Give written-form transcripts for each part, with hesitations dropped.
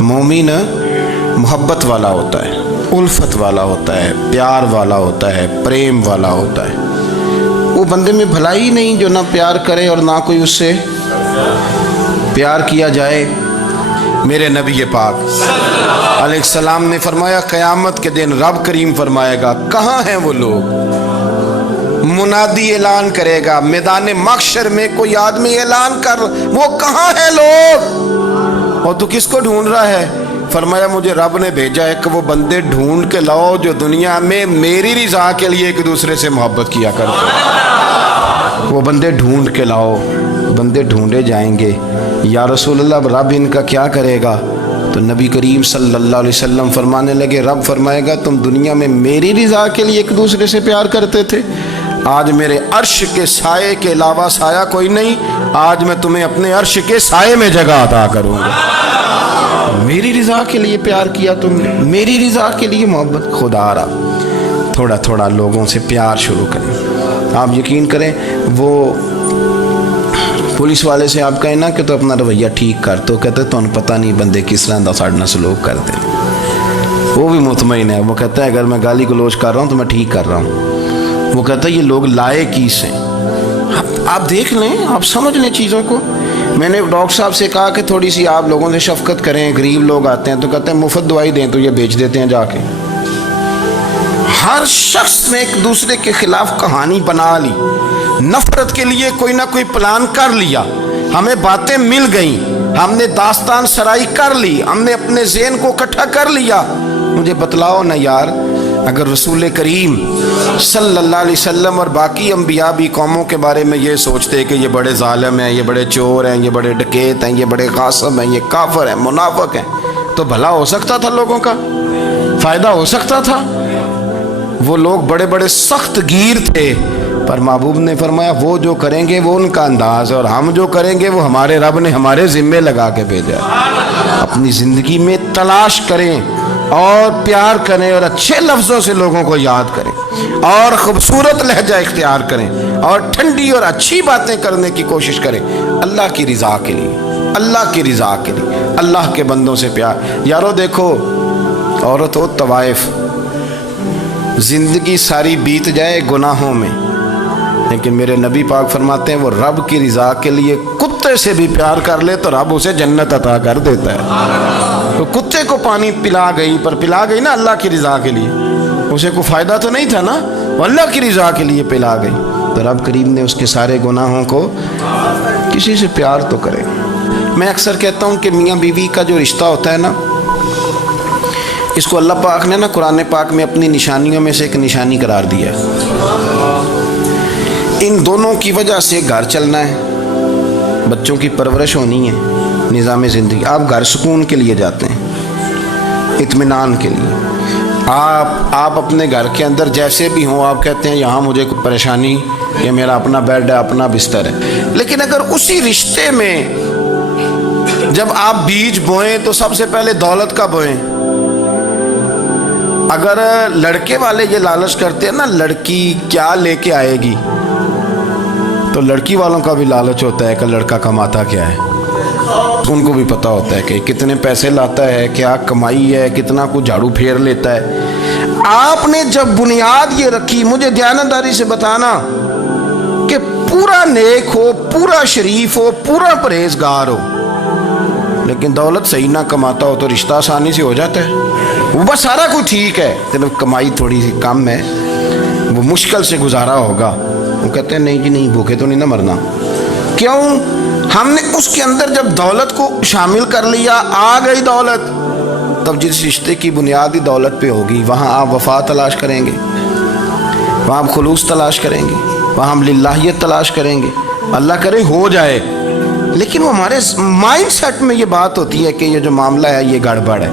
مومن محبت والا ہوتا ہے، الفت والا ہوتا ہے، پیار والا ہوتا ہے، پریم والا ہوتا ہے۔ وہ بندے میں بھلائی نہیں جو نہ پیار کرے اور نہ کوئی اس سے پیار کیا جائے۔ میرے نبی پاک علیہ السلام نے فرمایا قیامت کے دن رب کریم فرمائے گا کہاں ہیں وہ لوگ؟ منادی اعلان کرے گا میدان محشر میں، کوئی آدمی اعلان کر وہ کہاں ہیں لوگ؟ اور تو کس کو ڈھونڈ رہا ہے؟ فرمایا مجھے رب نے بھیجا ہے کہ وہ بندے ڈھونڈ کے لاؤ جو دنیا میں میری رضا کے لیے ایک دوسرے سے محبت کیا کرتے ہیں۔ وہ بندے ڈھونڈ کے لاؤ۔ بندے ڈھونڈے جائیں گے۔ یا رسول اللہ رب ان کا کیا کرے گا؟ تو نبی کریم صلی اللہ علیہ وسلم فرمانے لگے رب فرمائے گا تم دنیا میں میری رضا کے لیے ایک دوسرے سے پیار کرتے تھے، آج میرے عرش کے سائے کے علاوہ سایہ کوئی نہیں، آج میں تمہیں اپنے عرش کے سائے میں جگہ عطا کروں گا۔ میری رضا کے لیے پیار کیا تم نے، میری رضا کے لیے محبت۔ خدا را تھوڑا تھوڑا لوگوں سے پیار شروع کریں۔ آپ یقین کریں وہ پولیس والے سے آپ کہیں نا کہ تو اپنا رویہ ٹھیک کر، تو کہتے تو انہیں پتہ نہیں بندے کس طرح دا ساڑھنا سلوک کرتے ہیں۔ وہ بھی مطمئن ہے، وہ کہتا ہے اگر میں گالی گلوچ کر رہا ہوں تو میں ٹھیک کر رہا ہوں۔ وہ کہتا ہے یہ لوگ لائے کی سے۔ آپ دیکھ لیں، آپ سمجھ لیں چیزوں کو۔ میں نے ڈاکٹر صاحب سے کہا کہ تھوڑی سی آپ لوگوں سے شفقت کریں، غریب لوگ آتے ہیں تو کہتے ہیں مفت دوائی دیں تو یہ بیچ دیتے ہیں جا کے۔ ہر شخص نے ایک دوسرے کے خلاف کہانی بنا لی، نفرت کے لیے کوئی نہ کوئی پلان کر لیا، ہمیں باتیں مل گئیں، ہم نے داستان سرائی کر لی، ہم نے اپنے ذہن کو اکٹھا کر لیا۔ مجھے بتلاؤ نا یار، اگر رسول کریم صلی اللہ علیہ وسلم اور باقی انبیاء بھی قوموں کے بارے میں یہ سوچتے کہ یہ بڑے ظالم ہیں، یہ بڑے چور ہیں، یہ بڑے ڈکیت ہیں، یہ بڑے غاصب ہیں، یہ کافر ہیں، منافق ہیں، تو بھلا ہو سکتا تھا، لوگوں کا فائدہ ہو سکتا تھا۔ وہ لوگ بڑے بڑے سخت گیر تھے، پر محبوب نے فرمایا وہ جو کریں گے وہ ان کا انداز ہے، اور ہم جو کریں گے وہ ہمارے رب نے ہمارے ذمے لگا کے بھیجا ہے۔ اپنی زندگی میں تلاش کریں اور پیار کریں اور اچھے لفظوں سے لوگوں کو یاد کریں اور خوبصورت لہجہ اختیار کریں اور ٹھنڈی اور اچھی باتیں کرنے کی کوشش کریں اللہ کی رضا کے لیے، اللہ کی رضا کے لیے، اللہ کے بندوں سے پیار۔ یارو دیکھو، عورت ہو طوائف، زندگی ساری بیت جائے گناہوں میں، لیکن میرے نبی پاک فرماتے ہیں وہ رب کی رضا کے لیے کتے سے بھی پیار کر لے تو رب اسے جنت عطا کر دیتا ہے۔ تو کتے کو پانی پلا گئی، پر پلا گئی نا اللہ کی رضا کے لیے، اسے کوئی فائدہ تو نہیں تھا نا، وہ اللہ کی رضا کے لیے پلا گئی، تو رب کریم نے اس کے سارے گناہوں کو، کسی سے پیار تو کرے۔ میں اکثر کہتا ہوں کہ میاں بیوی کا جو رشتہ ہوتا ہے نا، اس کو اللہ پاک نے نا قرآن پاک میں اپنی نشانیوں میں سے ایک نشانی قرار دیا ہے۔ ان دونوں کی وجہ سے گھر چلنا ہے، بچوں کی پرورش ہونی ہے، نظام زندگی۔ آپ گھر سکون کے لیے جاتے ہیں، اطمینان کے لیے۔ آپ اپنے گھر کے اندر جیسے بھی ہوں، آپ کہتے ہیں یہاں مجھے کوئی پریشانی، یہ میرا اپنا بیڈ ہے، اپنا بستر ہے۔ لیکن اگر اسی رشتے میں جب آپ بیج بوئیں تو سب سے پہلے دولت کا بوئیں۔ اگر لڑکے والے یہ لالچ کرتے ہیں نا لڑکی کیا لے کے آئے گی، تو لڑکی والوں کا بھی لالچ ہوتا ہے کہ لڑکا کماتا کیا ہے، ان کو بھی پتہ ہوتا ہے کہ کتنے پیسے لاتا ہے، کیا کمائی ہے، کتنا کچھ جھاڑو پھیر لیتا ہے۔ آپ نے جب بنیاد یہ رکھی، مجھے دیانتداری سے بتانا کہ پورا نیک ہو، پورا شریف ہو، پورا پرہیزگار ہو، لیکن دولت صحیح نہ کماتا ہو تو رشتہ آسانی سے ہو جاتا ہے۔ وہ بس سارا کچھ ٹھیک ہے، صرف کمائی تھوڑی سی کم ہے، وہ مشکل سے گزارا ہوگا، وہ کہتے ہیں نہیں جی نہیں، بھوکے تو نہیں نہ مرنا۔ کیوں؟ ہم نے اس کے اندر جب دولت کو شامل کر لیا، آ گئی دولت، تب جس رشتے کی بنیادی دولت پہ ہوگی وہاں آپ وفا تلاش کریں گے، وہاں آپ خلوص تلاش کریں گے، وہاں ہم للہیت تلاش کریں گے، اللہ کرے ہو جائے۔ لیکن وہ ہمارے مائنڈ سیٹ میں یہ بات ہوتی ہے کہ یہ جو معاملہ ہے یہ گڑبڑ ہے۔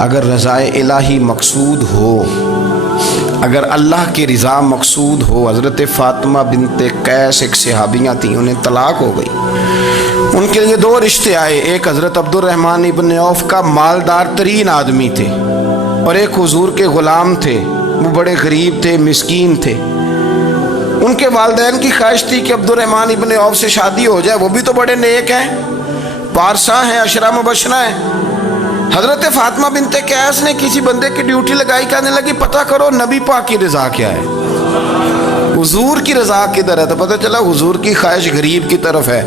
اگر رضائے الہی مقصود ہو، اگر اللہ کی رضا مقصود ہو، حضرت فاطمہ بنت قیس ایک صحابیہ تھیں، انہیں طلاق ہو گئی، ان کے لیے دو رشتے آئے، ایک حضرت عبد الرحمن ابن عوف کا مالدار ترین آدمی تھے، اور ایک حضور کے غلام تھے، وہ بڑے غریب تھے، مسکین تھے۔ ان کے والدین کی خواہش تھی کہ عبد الرحمن ابن عوف سے شادی ہو جائے، وہ بھی تو بڑے نیک ہیں، پارسا ہیں، عشرہ مبشرہ ہیں۔ حضرت فاطمہ بنت قیس نے کسی بندے کی ڈیوٹی لگائی, کہنے لگی پتہ کرو نبی پاک کی رضا کیا ہے, حضور کی رضا کدھر ہے. تو پتہ چلا حضور کی خواہش غریب کی طرف ہے.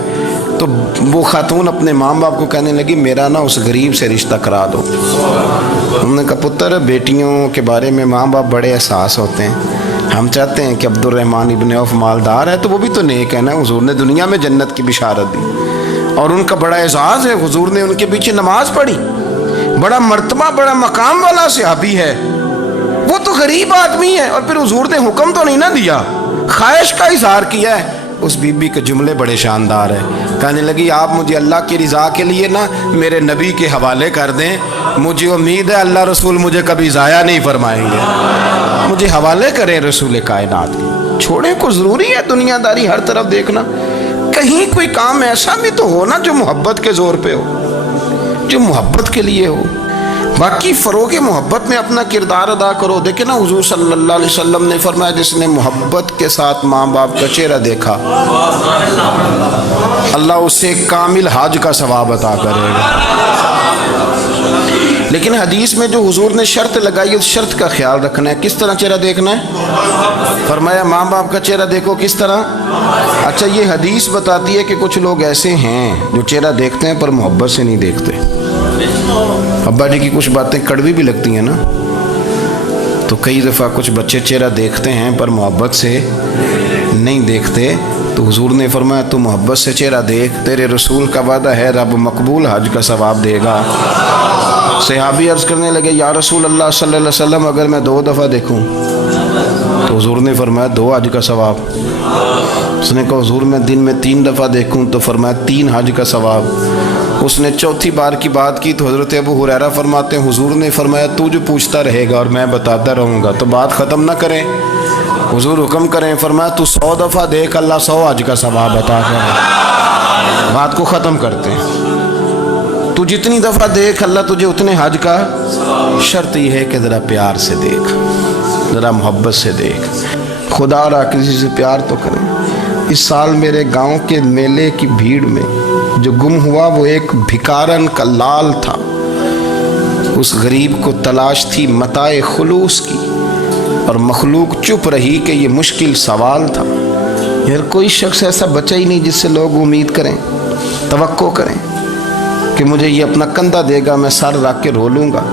تو وہ خاتون اپنے ماں باپ کو کہنے لگی میرا نا اس غریب سے رشتہ کرا دو. انہوں نے کہا پتر بیٹیوں کے بارے میں ماں باپ بڑے احساس ہوتے ہیں, ہم چاہتے ہیں کہ عبد الرحمن ابن عوف مالدار ہے تو وہ بھی تو نیک ہے نا, حضور نے دنیا میں جنت کی بشارت دی اور ان کا بڑا اعزاز ہے, حضور نے ان کے پیچھے نماز پڑھی, بڑا مرتبہ بڑا مقام والا صحابی ہے, وہ تو غریب آدمی ہے. اور پھر حضور نے حکم تو نہیں نہ دیا, خواہش کا اظہار کیا ہے. اس بی بی کے جملے بڑے شاندار ہیں. کہنے لگی آپ مجھے اللہ کی رضا کے لیے نا میرے نبی کے حوالے کر دیں, مجھے امید ہے اللہ رسول مجھے کبھی ضائع نہیں فرمائیں گے, مجھے حوالے کریں رسول کائنات کے. چھوڑیں کو ضروری ہے دنیا داری ہر طرف دیکھنا, کہیں کوئی کام ایسا بھی تو ہو نا جو محبت کے زور پہ ہو, جو محبت کے لیے ہو. باقی فروغ محبت میں اپنا کردار ادا کرو. دیکھیں نا حضور صلی اللہ علیہ وسلم نے فرمایا جس نے محبت کے ساتھ ماں باپ کا چہرہ دیکھا اللہ اسے کامل حج کا ثواب عطا کرے گا. لیکن حدیث میں جو حضور نے شرط لگائی اس شرط کا خیال رکھنا ہے. کس طرح چہرہ دیکھنا ہے؟ فرمایا ماں باپ کا چہرہ دیکھو. کس طرح؟ اچھا یہ حدیث بتاتی ہے کہ کچھ لوگ ایسے ہیں جو چہرہ دیکھتے ہیں پر محبت سے نہیں دیکھتے. ابا جی کی کچھ باتیں کڑوی بھی لگتی ہیں نا, تو کئی دفعہ کچھ بچے چہرہ دیکھتے ہیں پر محبت سے نہیں دیکھتے. تو حضور نے فرمایا تو محبت سے چہرہ دیکھ, تیرے رسول کا وعدہ ہے رب مقبول حج کا ثواب دے گا. صحابی عرض کرنے لگے یا رسول اللہ صلی اللہ علیہ وسلم اگر میں 2 دفعہ دیکھوں؟ تو حضور نے فرمایا 2 حج کا ثواب. اس نے کہا حضور میں دن میں 3 دفعہ دیکھوں؟ تو فرمایا 3 حج کا ثواب. اس نے چوتھی بار کی بات کی تو حضرت ابو ہریرہ فرماتے ہیں حضور نے فرمایا تو جو پوچھتا رہے گا اور میں بتاتا رہوں گا تو بات ختم نہ کریں. حضور حکم کریں, فرمایا تو 100 دفعہ دیکھ اللہ 100 حج کا ثواب عطا کرے. بات کو ختم کرتے ہیں. تو جتنی دفعہ دیکھ اللہ تجھے اتنے حج کا. شرط یہ ہے کہ ذرا پیار سے دیکھ, ذرا محبت سے دیکھ. خدا را کسی سے پیار تو کریں. اس سال میرے گاؤں کے میلے کی بھیڑ میں جو گم ہوا وہ ایک بھکارن کا لال تھا. اس غریب کو تلاش تھی متاع خلوص کی اور مخلوق چپ رہی کہ یہ مشکل سوال تھا. یار کوئی شخص ایسا بچا ہی نہیں جس سے لوگ امید کریں, توقع کریں کہ مجھے یہ اپنا کندھا دے گا میں سر رکھ کے رو لوں گا.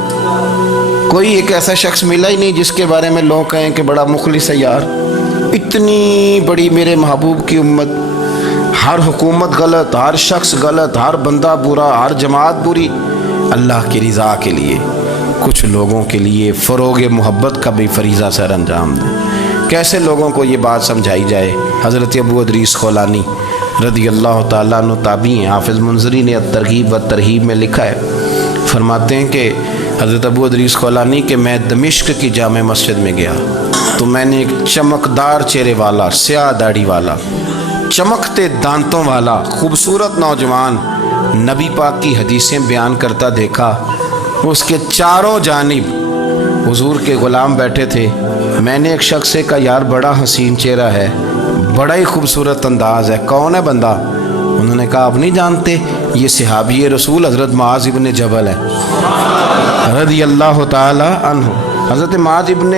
کوئی ایک ایسا شخص ملا ہی نہیں جس کے بارے میں لوگ کہیں کہ بڑا مخلص ہے. یار اتنی بڑی میرے محبوب کی امت, ہر حکومت غلط, ہر شخص غلط, ہر بندہ برا, ہر جماعت بری. اللہ کی رضا کے لیے کچھ لوگوں کے لیے فروغ محبت کا بھی فریضہ سر انجام دیں. کیسے لوگوں کو یہ بات سمجھائی جائے؟ حضرت ابو ادریس خولانی رضی اللہ تعالیٰ عنہ تابعی ہیں. حافظ منذری نے الترغیب و ترہیب میں لکھا ہے, فرماتے ہیں کہ حضرت ابو ادریس خولانی کہ میں دمشق کی جامع مسجد میں گیا تو میں نے ایک چمکدار چہرے والا, سیاہ داڑھی والا, چمکتے دانتوں والا خوبصورت نوجوان نبی پاک کی حدیثیں بیان کرتا دیکھا. اس کے چاروں جانب حضور کے غلام بیٹھے تھے. میں نے ایک شخص سے کہا یار بڑا حسین چہرہ ہے, بڑا ہی خوبصورت انداز ہے, کون ہے بندہ؟ انہوں نے کہا آپ نہیں جانتے, یہ صحابی رسول حضرت معاذ ابن جبل ہے رضی اللہ تعالی عنہ. حضرت معاذ ابن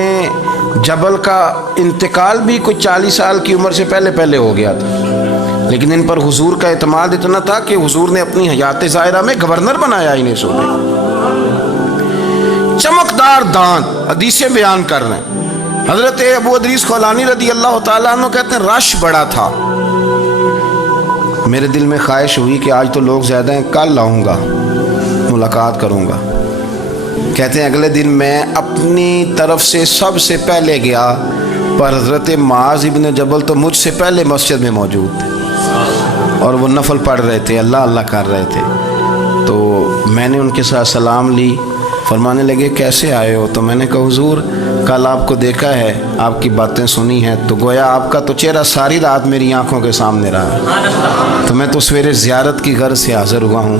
جبل کا انتقال بھی کوئی 40 سال کی عمر سے پہلے ہو گیا تھا, لیکن ان پر حضور کا اعتماد اتنا تھا کہ حضور نے اپنی حیات ظاہرہ میں گورنر بنایا انہیں. صوبے چمکدار دانت, حدیثیں بیان کر رہے ہیں. حضرت ابو ادریس خولانی رضی اللہ تعالیٰ عنہ کہتے ہیں رش بڑا تھا. میرے دل میں خواہش ہوئی کہ آج تو لوگ زیادہ ہیں, کل آؤں گا ملاقات کروں گا. کہتے ہیں اگلے دن میں اپنی طرف سے سب سے پہلے گیا, پر حضرت معاذ ابن جبل تو مجھ سے پہلے مسجد میں موجود تھے اور وہ نفل پڑھ رہے تھے, اللہ اللہ کر رہے تھے. تو میں نے ان کے ساتھ سلام لی. فرمانے لگے کیسے آئے ہو؟ تو میں نے کہا حضور کل آپ کو دیکھا ہے, آپ کی باتیں سنی ہیں, تو گویا آپ کا تو چہرہ ساری رات میری آنکھوں کے سامنے رہا, تو میں تو سویرے زیارت کی غرض سے حاضر ہوا ہوں.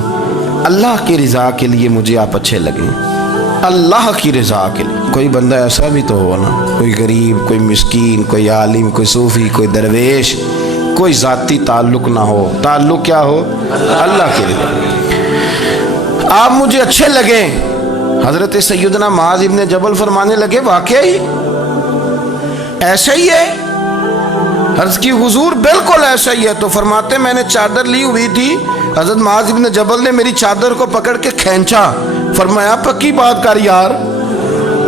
اللہ کی رضا کے لیے مجھے آپ اچھے لگیں, اللہ کی رضا کے لیے. کوئی بندہ ایسا بھی تو ہو نا, کوئی غریب, کوئی مسکین, کوئی عالم, کوئی صوفی, کوئی درویش, کوئی ذاتی تعلق نہ ہو, تعلق کیا ہو؟ اللہ کے لیے. آپ مجھے اچھے لگیں حضرت سیدنا معاذ ابن جبل فرمانے لگے واقعی ایسا ہی ہے؟ عرض کی حضور بالکل ایسا ہی ہے. تو فرماتے میں نے چادر لی ہوئی تھی, حضرت معاذ ابن جبل نے میری چادر کو پکڑ کے کھینچا, فرمایا پکی بات کر یار.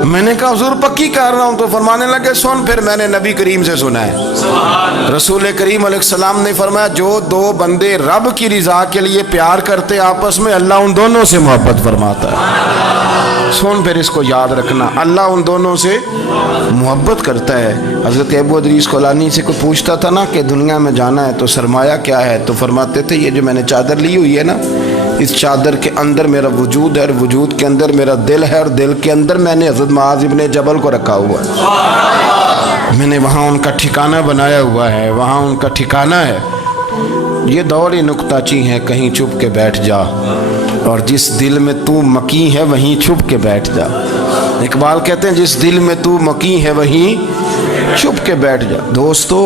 میں نے کہا حضور پکی کر رہا ہوں. تو فرمانے لگے سن. پھر میں نے نبی کریم سے سنا ہے, رسول کریم علیہ السلام نے فرمایا جو دو بندے رب کی رضا کے لیے پیار کرتے آپس میں, اللہ ان دونوں سے محبت فرماتا ہے. سن پھر اس کو یاد رکھنا, اللہ ان دونوں سے محبت کرتا ہے. حضرت ابو ادریس کولانی سے کوئی پوچھتا تھا نا کہ دنیا میں جانا ہے تو سرمایہ کیا ہے, تو فرماتے تھے یہ جو میں نے چادر لی ہوئی ہے نا, اس چادر کے اندر میرا وجود ہے, اور وجود کے اندر میرا دل ہے, اور دل کے اندر میں نے حضرت معاذ ابن جبل کو رکھا ہوا ہے. میں نے وہاں ان کا ٹھکانہ بنایا ہوا ہے, وہاں ان کا ٹھکانہ ہے. یہ دور ہی نکتہ چی ہے, کہیں چھپ کے بیٹھ جا, اور جس دل میں تو مکی ہے وہیں چھپ کے بیٹھ جا. اقبال کہتے ہیں جس دل میں تو مکی ہے وہیں چھپ کے بیٹھ جا. دوستو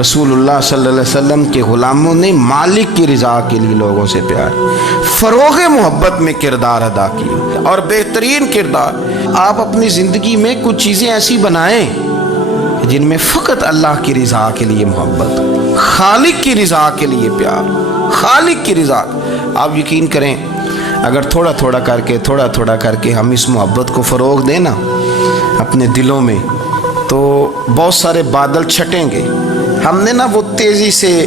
رسول اللہ صلی اللہ علیہ وسلم کے غلاموں نے مالک کی رضا کے لیے لوگوں سے پیار, فروغ محبت میں کردار ادا کیا, اور بہترین کردار. آپ اپنی زندگی میں کچھ چیزیں ایسی بنائیں جن میں فقط اللہ کی رضا کے لیے محبت, خالق کی رضا کے لیے پیار, خالق کی رضا. آپ یقین کریں اگر تھوڑا تھوڑا کر کے ہم اس محبت کو فروغ دیں نا اپنے دلوں میں, تو بہت سارے بادل چھٹیں گے. ہم نے نا وہ تیزی سے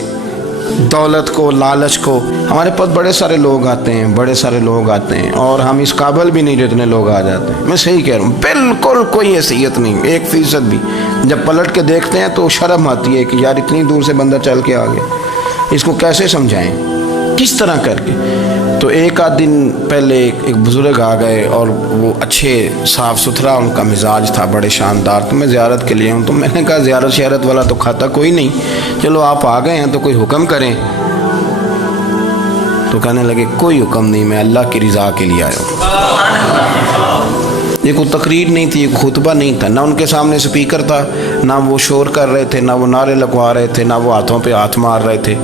دولت کو, لالچ کو, ہمارے پاس بڑے سارے لوگ آتے ہیں اور ہم اس قابل بھی نہیں جتنے لوگ آ جاتے ہیں. میں صحیح کہہ رہا ہوں, بالکل کوئی حیثیت نہیں 1% بھی. جب پلٹ کے دیکھتے ہیں تو شرم آتی ہے کہ یار اتنی دور سے بندہ چل کے آ گیا, اس کو کیسے سمجھائیں, کس طرح کر کے. تو ایک آدھ دن پہلے ایک بزرگ آ گئے, اور وہ اچھے صاف ستھرا ان کا مزاج تھا, بڑے شاندار. تو میں زیارت کے لیے ہوں, تو میں نے کہا زیارت شہرت والا تو کھاتا کوئی نہیں, چلو آپ آ گئے ہیں تو کوئی حکم کریں. تو کہنے لگے کوئی حکم نہیں, میں اللہ کی رضا کے لیے آیا ہوں. یہ کوئی تقریر نہیں تھی, ایک خطبہ نہیں تھا, نہ ان کے سامنے سپیکر تھا, نہ وہ شور کر رہے تھے, نہ وہ نعرے لگوا رہے تھے, نہ وہ ہاتھوں پہ ہاتھ مار رہے تھے.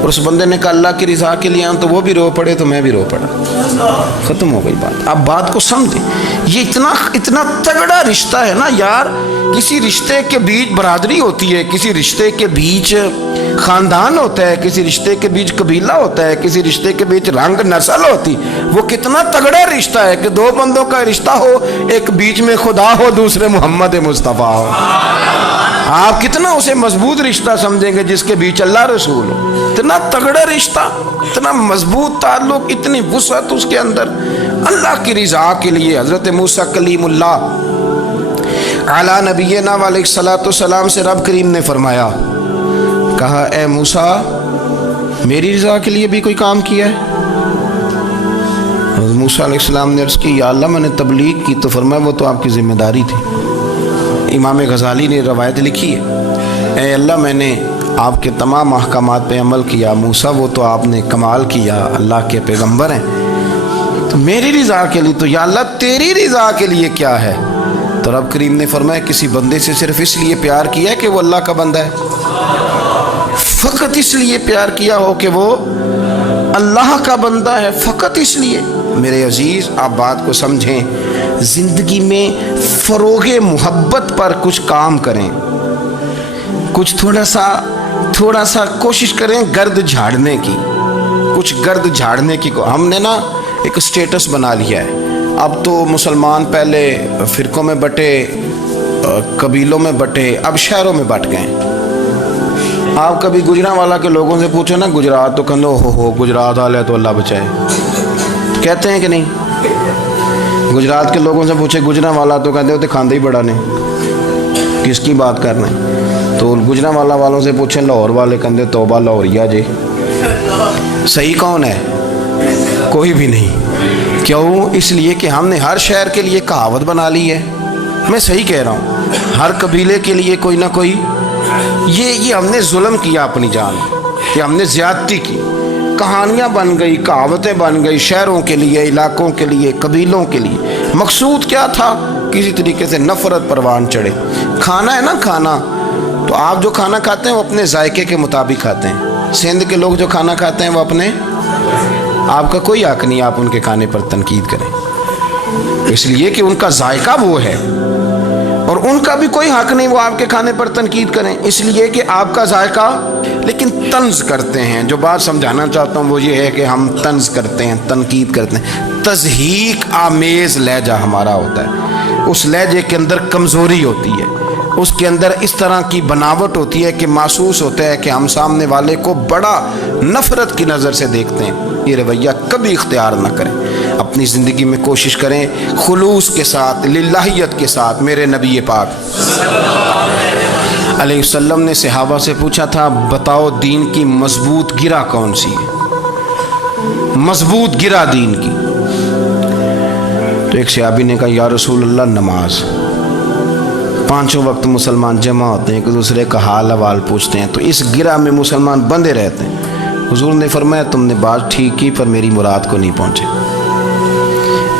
اور اس بندے نے کہا اللہ کی رضا کے لیے آیا, تو وہ بھی رو پڑے تو میں بھی رو پڑا. ختم ہو گئی بات. اب بات کو سمجھیں, یہ اتنا تگڑا رشتہ ہے نا یار. کسی رشتے کے بیچ برادری ہوتی ہے, کسی رشتے کے بیچ خاندان ہوتا ہے, کسی رشتے کے بیچ قبیلہ ہوتا ہے, کسی رشتے کے بیچ رنگ نسل ہوتی. وہ کتنا تگڑا رشتہ ہے کہ دو بندوں کا رشتہ ہو, ایک بیچ میں خدا ہو, دوسرے محمد مصطفیٰ ہو. آپ کتنا اسے مضبوط رشتہ سمجھیں گے جس کے بیچ اللہ رسول ہو. اتنا تگڑا رشتہ, اتنا مضبوط تعلق, اتنی وسعت اس کے اندر. اللہ کی رضا کے لیے حضرت موسیٰ کلیم اللہ علی نبینا علیہ الصلوۃ والسلام سے رب کریم نے فرمایا, کہا اے موسیٰ میری رضا کے لیے بھی کوئی کام کیا ہے؟ حضرت موسیٰ علیہ السلام نے عرض کی یا اللہ میں نے تبلیغ کی. تو فرمایا وہ تو آپ کی ذمہ داری تھی. امام غزالی نے روایت لکھی ہے, اے اللہ میں نے آپ کے تمام احکامات پہ عمل کیا, موسیٰ وہ تو آپ نے کمال کیا, اللہ کے پیغمبر ہیں, تو میری رضا کے لیے, تو یا اللہ تیری رضا کے لیے کیا ہے؟ تو رب کریم نے فرمایا کسی بندے سے صرف اس لیے پیار کیا ہے کہ وہ اللہ کا بندہ ہے, فقط اس لیے پیار کیا ہو کہ وہ اللہ کا بندہ ہے, فقط اس لیے. میرے عزیز آپ بات کو سمجھیں, زندگی میں فروغ محبت پر کچھ کام کریں, کچھ تھوڑا سا کوشش کریں گرد جھاڑنے کی, کچھ گرد جھاڑنے کی. ہم نے نا ایک اسٹیٹس بنا لیا ہے. اب تو مسلمان پہلے فرقوں میں بٹے, قبیلوں میں بٹے, اب شہروں میں بٹ گئے. آپ کبھی گجرانوالا کے لوگوں سے پوچھو نا گجرات, تو کہنے ہو گجرات والے تو اللہ بچائے, کہتے ہیں کہ نہیں؟ گجرات کے لوگوں سے پوچھے گجرانوالا تو کہتے ہوتے کھاندے ہی بڑا نے, کس کی بات کرنا ہے. تو گجرانوالا والوں سے پوچھیں لاہور والے, کہتے توبہ لاہوریا جی. صحیح کون ہے؟ کوئی بھی نہیں. کیوں؟ اس لیے کہ ہم نے ہر شہر کے لیے کہاوت بنا لی ہے. میں صحیح کہہ رہا ہوں, ہر قبیلے کے لیے کوئی نہ کوئی. یہ ہم نے ظلم کیا اپنی جان, یہ ہم نے زیادتی کی. کہانیاں بن گئی, کہاوتیں بن گئی, شہروں کے لیے, علاقوں کے لیے, قبیلوں کے لیے. مقصود کیا تھا؟ کسی طریقے سے نفرت پروان چڑھے. کھانا ہے نا, کھانا, تو آپ جو کھانا کھاتے ہیں وہ اپنے ذائقے کے مطابق کھاتے ہیں. سندھ کے لوگ جو کھانا کھاتے ہیں وہ اپنے, آپ کا کوئی حق نہیں آپ ان کے کھانے پر تنقید کریں. اس لیے کہ ان کا ذائقہ وہ ہے، اور ان کا بھی کوئی حق نہیں وہ آپ کے کھانے پر تنقید کریں، اس لیے کہ آپ کا ذائقہ، لیکن طنز کرتے ہیں۔ جو بات سمجھانا چاہتا ہوں وہ یہ ہے کہ ہم طنز کرتے ہیں، تنقید کرتے ہیں، تضحیک آمیز لہجہ ہمارا ہوتا ہے، اس لہجے کے اندر کمزوری ہوتی ہے، اس کے اندر اس طرح کی بناوٹ ہوتی ہے کہ محسوس ہوتا ہے کہ ہم سامنے والے کو بڑا نفرت کی نظر سے دیکھتے ہیں۔ یہ رویہ کبھی اختیار نہ کریں، اپنی زندگی میں کوشش کریں خلوص کے ساتھ، للہیت کے ساتھ۔ میرے نبی پاک علیہ السلام نے صحابہ سے پوچھا تھا بتاؤ دین کی مضبوط گرہ کون سی ہے، مضبوط گرہ دین کی؟ تو ایک صحابی نے کہا یا رسول اللہ نماز، پانچوں وقت مسلمان جمع ہوتے ہیں، ایک دوسرے کا حال احوال پوچھتے ہیں، تو اس گرہ میں مسلمان بندے رہتے ہیں۔ حضور نے فرمایا تم نے بات ٹھیک کی پر میری مراد کو نہیں پہنچے۔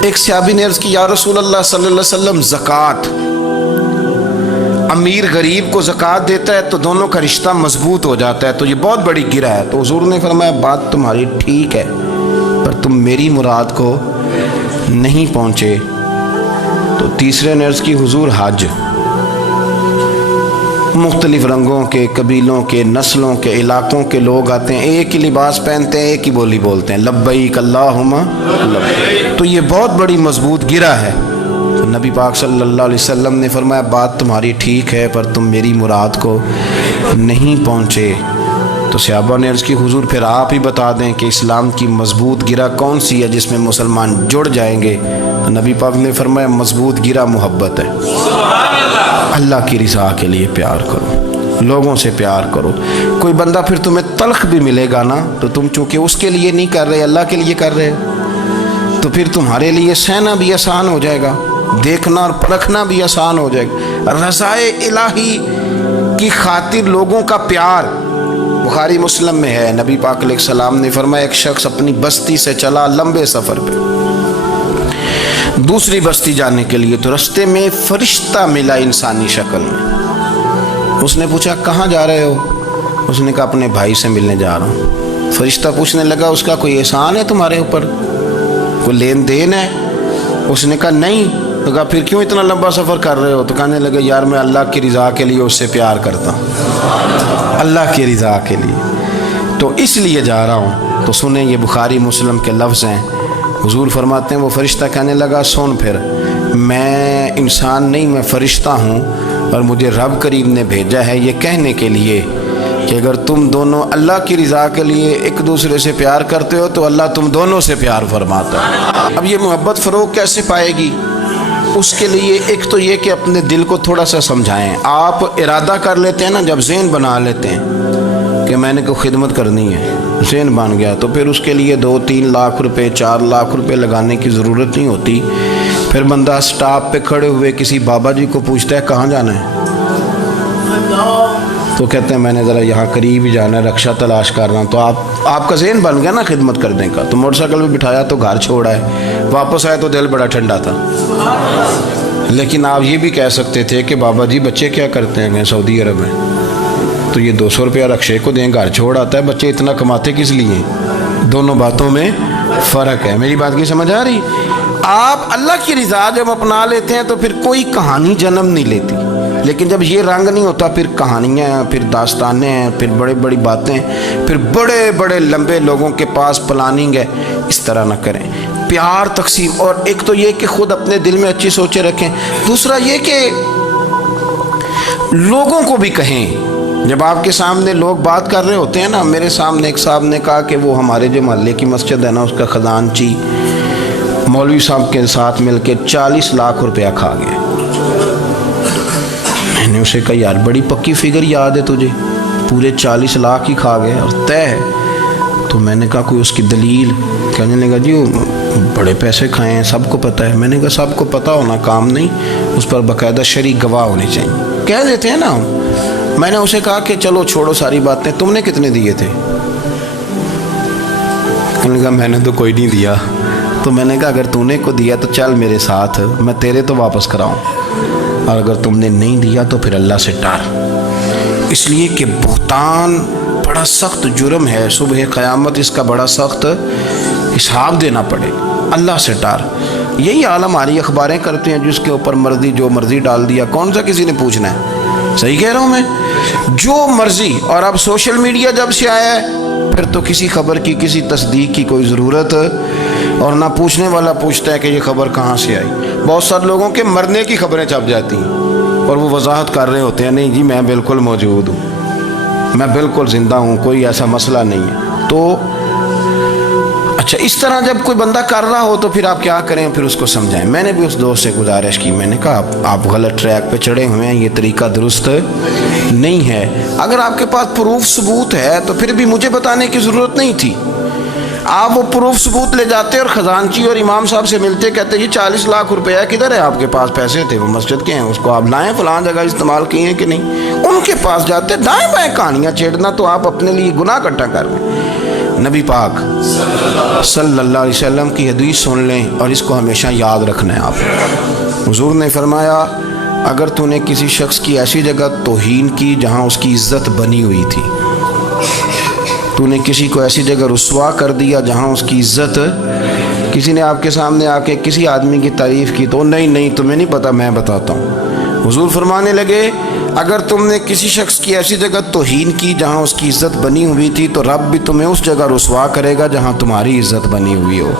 ایک صحابی نے عرض کی یا رسول اللہ صلی اللہ علیہ وسلم زکوٰۃ، امیر غریب کو زکوٰۃ دیتا ہے تو دونوں کا رشتہ مضبوط ہو جاتا ہے، تو یہ بہت بڑی گرہ ہے۔ تو حضور نے فرمایا بات تمہاری ٹھیک ہے پر تم میری مراد کو نہیں پہنچے۔ تو تیسرے نے عرض کی حضور حج، مختلف رنگوں کے، قبیلوں کے، نسلوں کے، علاقوں کے لوگ آتے ہیں، ایک ہی لباس پہنتے ہیں، ایک ہی بولی بولتے ہیں، لبیک اللہم لبیک، تو یہ بہت بڑی مضبوط گرہ ہے۔ تو نبی پاک صلی اللہ علیہ وسلم نے فرمایا بات تمہاری ٹھیک ہے پر تم میری مراد کو نہیں پہنچے۔ تو صحابہ نے عرض کی حضور پھر آپ ہی بتا دیں کہ اسلام کی مضبوط گرہ کون سی ہے جس میں مسلمان جڑ جائیں گے؟ تو نبی پاک نے فرمایا مضبوط گرہ محبت ہے، اللہ کی رضا کے لیے پیار کرو، لوگوں سے پیار کرو۔ کوئی بندہ پھر تمہیں تلخ بھی ملے گا نا تو تم چونکہ اس کے لیے نہیں کر رہے، اللہ کے لیے کر رہے، تو پھر تمہارے لیے سہنا بھی آسان ہو جائے گا، دیکھنا اور پرکھنا بھی آسان ہو جائے گا۔ رضائے الہی کی خاطر لوگوں کا پیار، بخاری مسلم میں ہے، نبی پاک علیہ السلام نے فرمایا ایک شخص اپنی بستی سے چلا لمبے سفر پہ دوسری بستی جانے کے لیے، تو رستے میں فرشتہ ملا انسانی شکل میں۔ اس نے پوچھا کہاں جا رہے ہو؟ اس نے کہا اپنے بھائی سے ملنے جا رہا ہوں۔ فرشتہ پوچھنے لگا اس کا کوئی احسان ہے تمہارے اوپر، کوئی لین دین ہے؟ اس نے کہا نہیں۔ تو کہا پھر کیوں اتنا لمبا سفر کر رہے ہو؟ تو کہنے لگا یار میں اللہ کی رضا کے لیے اس سے پیار کرتا ہوں، اللہ کی رضا کے لیے تو اس لیے جا رہا ہوں۔ تو سنیں یہ بخاری مسلم کے لفظ ہیں، حضور فرماتے ہیں وہ فرشتہ کہنے لگا سن پھر میں انسان نہیں، میں فرشتہ ہوں، اور مجھے رب کریم نے بھیجا ہے یہ کہنے کے لیے کہ اگر تم دونوں اللہ کی رضا کے لیے ایک دوسرے سے پیار کرتے ہو تو اللہ تم دونوں سے پیار فرماتا ہے۔ اب یہ محبت فروغ کیسے پائے گی؟ اس کے لیے ایک تو یہ کہ اپنے دل کو تھوڑا سا سمجھائیں۔ آپ ارادہ کر لیتے ہیں نا، جب ذہن بنا لیتے ہیں کہ میں نے کوئی خدمت کرنی ہے، ذہن بن گیا، تو پھر اس کے لیے 2-3 لاکھ روپے 4 لاکھ روپے لگانے کی ضرورت نہیں ہوتی۔ پھر بندہ سٹاپ پہ کھڑے ہوئے کسی بابا جی کو پوچھتا ہے کہاں جانا ہے، تو کہتے ہیں میں نے ذرا یہاں قریب ہی جانا ہے، رکشہ تلاش کر رہا ہوں۔ تو آپ کا ذہن بن گیا نا خدمت کرنے کا، تو موٹر سائیکل پہ بٹھایا تو گھر چھوڑا ہے، واپس آئے تو دل بڑا ٹھنڈا تھا۔ لیکن آپ یہ بھی کہہ سکتے تھے کہ بابا جی بچے کیا کرتے ہیں سعودی عرب میں، تو یہ 200 روپیہ رکشے کو دیں، گھر چھوڑ آتا ہے، بچے اتنا کماتے کس لیے؟ دونوں باتوں میں فرق ہے۔ میری بات کی سمجھ آ رہی؟ آپ اللہ کی رضا جب اپنا لیتے ہیں تو پھر کوئی کہانی جنم نہیں لیتی، لیکن جب یہ رنگ نہیں ہوتا پھر کہانیاں ہیں، پھر داستانیں ہیں، پھر بڑے بڑی باتیں، پھر بڑے بڑے لمبے لوگوں کے پاس پلاننگ ہے۔ اس طرح نہ کریں، پیار تقسیم، اور ایک تو یہ کہ خود اپنے دل میں اچھی سوچیں رکھیں، دوسرا یہ کہ لوگوں کو بھی کہیں۔ جب آپ کے سامنے لوگ بات کر رہے ہوتے ہیں نا، میرے سامنے ایک صاحب نے کہا کہ وہ ہمارے جو محلے کی مسجد ہے نا اس کا خزانچی مولوی صاحب کے ساتھ مل کے 40 لاکھ روپیہ کھا گیا۔ میں نے اسے کہا یار بڑی پکی فگر یاد ہے تجھے، پورے 40 لاکھ ہی کھا گئے اور طے ہے۔ تو میں نے کہا کوئی اس کی دلیل؟ کہنے لگا جی بڑے پیسے کھائے ہیں، سب کو پتہ ہے۔ میں نے کہا سب کو پتہ ہونا کام نہیں، اس پر باقاعدہ شرعی گواہ ہونے چاہیے، کہہ دیتے ہیں نا۔ میں نے اسے کہا کہ چلو چھوڑو ساری باتیں، تم نے کتنے دیے تھے؟ کہنے لگا میں نے تو کوئی نہیں دیا۔ تو میں نے کہا اگر تو نے کو دیا تو چل میرے ساتھ، میں تیرے تو واپس کراؤں، اور اگر تم نے نہیں دیا تو پھر اللہ سے ڈر، اس لیے کہ بہتان بڑا سخت جرم ہے، صبح قیامت اس کا بڑا سخت حساب دینا پڑے۔ اللہ سے ڈر، یہی حال ہماری اخباریں کرتے ہیں، جس کے اوپر مرضی جو مرضی ڈال دیا، کون سا کسی نے پوچھنا ہے؟ صحیح کہہ رہا ہوں میں؟ جو مرضی. اور اب سوشل میڈیا جب سے آیا ہے پھر تو کسی خبر کی کسی تصدیق کی کوئی ضرورت اور نہ پوچھنے والا پوچھتا ہے کہ یہ خبر کہاں سے آئی. بہت سارے لوگوں کے مرنے کی خبریں چھپ جاتی ہیں اور وہ وضاحت کر رہے ہوتے ہیں نہیں جی میں بالکل موجود ہوں، میں بالکل زندہ ہوں، کوئی ایسا مسئلہ نہیں ہے. تو اچھا اس طرح جب کوئی بندہ کر رہا ہو تو پھر آپ کیا کریں؟ پھر اس کو سمجھائیں. میں نے بھی اس دوست سے گزارش کی، میں نے کہا آپ غلط ٹریک پہ چڑھے ہوئے ہیں، یہ طریقہ درست نہیں ہے. اگر آپ کے پاس پروف ثبوت ہے تو پھر بھی مجھے بتانے کی ضرورت نہیں تھی. آپ وہ پروف ثبوت لے جاتے اور خزانچی اور امام صاحب سے ملتے، کہتے جی 40 لاکھ روپیہ کدھر ہے؟ آپ کے پاس پیسے تھے، وہ مسجد کے ہیں، اس کو آپ لائیں، فلاں جگہ استعمال کیے ہیں کہ نہیں. ان کے پاس جاتے دائیں بائیں کہانیاں چھیڑنا تو آپ اپنے لیے گناہ اکٹھا کر رہے ہیں. نبی پاک صلی اللہ علیہ وسلم کی حدیث سن لیں اور اس کو ہمیشہ یاد رکھنا ہے. آپ حضور نے فرمایا اگر تو نے کسی شخص کی ایسی جگہ توہین کی جہاں اس کی عزت بنی ہوئی تھی، تو نے کسی کو ایسی جگہ رسوا کر دیا جہاں اس کی عزت، کسی نے آپ کے سامنے آ کے کسی آدمی کی تعریف کی تو نہیں تمہیں نہیں پتا میں بتاتا ہوں. حضور فرمانے لگے اگر تم نے کسی شخص کی ایسی جگہ توہین کی جہاں اس کی عزت بنی ہوئی تھی تو رب بھی تمہیں اس جگہ رسوا کرے گا جہاں تمہاری عزت بنی ہوئی ہو.